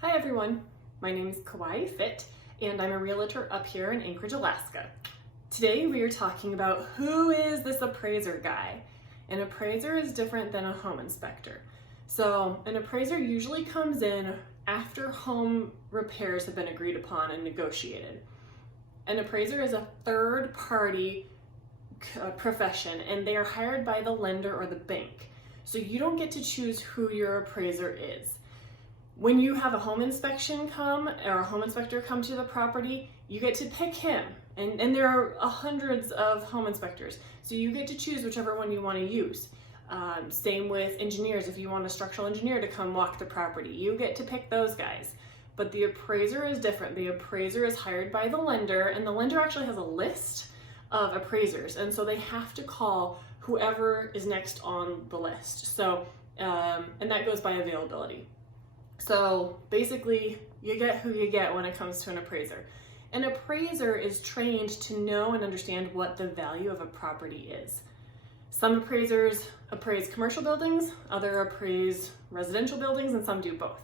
Hi everyone, my name is Kauai Fitt and I'm a realtor up here in Anchorage, Alaska. Today we are talking about who is this appraiser guy. An appraiser is different than a home inspector. So an appraiser usually comes in after home repairs have been agreed upon and negotiated. An appraiser is a third party profession and they are hired by the lender or the bank. So you don't get to choose who your appraiser is. When you have a home inspection come or a home inspector come to the property, you get to pick him. And there are hundreds of home inspectors. So you get to choose whichever one you want to use. Same with engineers. If you want a structural engineer to come walk the property, you get to pick those guys. But the appraiser is different. The appraiser is hired by the lender, and the lender actually has a list of appraisers. And so they have to call whoever is next on the list. So, and that goes by availability. So basically, you get who you get when it comes to an appraiser. An appraiser is trained to know and understand what the value of a property is. Some appraisers appraise commercial buildings, other appraise residential buildings, and some do both.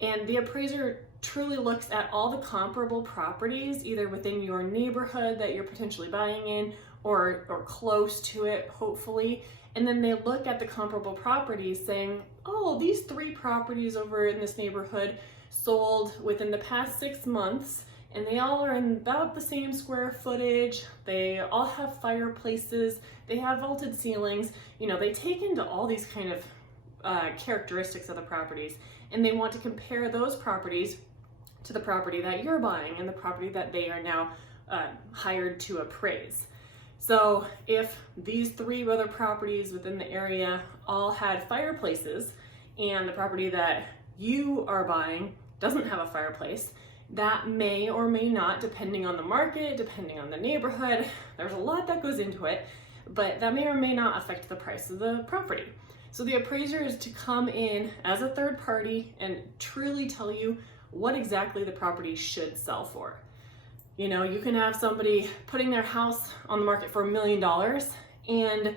And the appraiser truly looks at all the comparable properties, either within your neighborhood that you're potentially buying in or close to it, hopefully. And then they look at the comparable properties saying, oh, these 3 properties over in this neighborhood sold within the past 6 months, and they all are in about the same square footage. They all have fireplaces. They have vaulted ceilings. You know, they take into all these kind of characteristics of the properties, and they want to compare those properties to the property that you're buying and the property that they are now hired to appraise. So if these 3 other properties within the area all had fireplaces and the property that you are buying doesn't have a fireplace, that may or may not, depending on the market, depending on the neighborhood, there's a lot that goes into it, but that may or may not affect the price of the property. So the appraiser is to come in as a third party and truly tell you what exactly the property should sell for. You know, you can have somebody putting their house on the market for $1 million and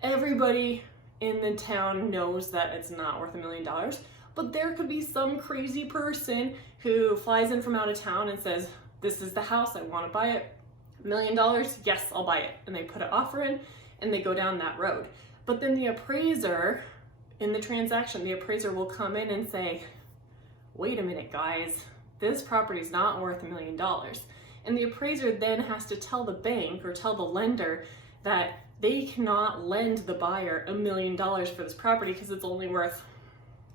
everybody in the town knows that it's not worth $1 million, but there could be some crazy person who flies in from out of town and says, this is the house, I want to buy it, $1 million, yes, I'll buy it. And they put an offer in and they go down that road. But then the appraiser, in the transaction, the appraiser will come in and say, wait a minute, guys, this property's not worth $1 million. And the appraiser then has to tell the bank or tell the lender that they cannot lend the buyer $1 million for this property because it's only worth,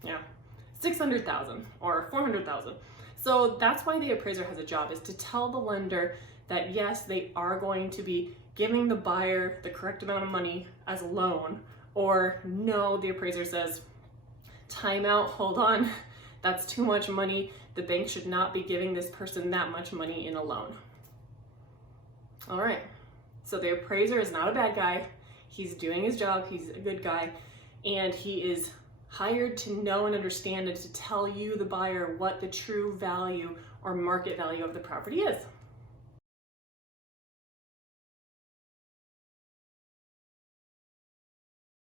$600,000 or $400,000. So that's why the appraiser has a job, is to tell the lender that yes, they are going to be giving the buyer the correct amount of money as a loan, or no, the appraiser says, time out, hold on, that's too much money. The bank should not be giving this person that much money in a loan. All right, so the appraiser is not a bad guy. He's doing his job, he's a good guy, and he is hired to know and understand and to tell you, the buyer, what the true value or market value of the property is.